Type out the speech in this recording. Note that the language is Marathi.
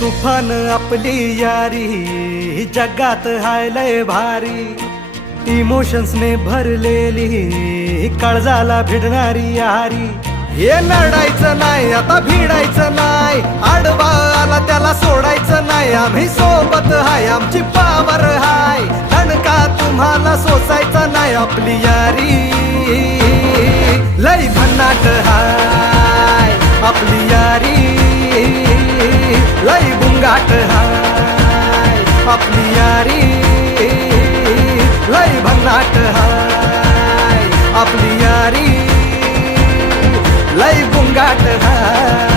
तुफान आपली यारी जगात हाय लय भारी, इमोशन्स ने भरलेली काळजाला भिडणारी यारी. हे लढायचं नाही आता भिडायचं नाही, आडवा आला त्याला सोडायचं नाही. आम्ही सोबत हाय आमची पावर हाय, दणका तुम्हाला सोसायचा नाही. आपली यारी लय भन्नाट हाय, आपली यारी लय बुंगाट हाय. आपली यारी लय भन्नाट हाय, आपली यारी लय बुंगाट हाय.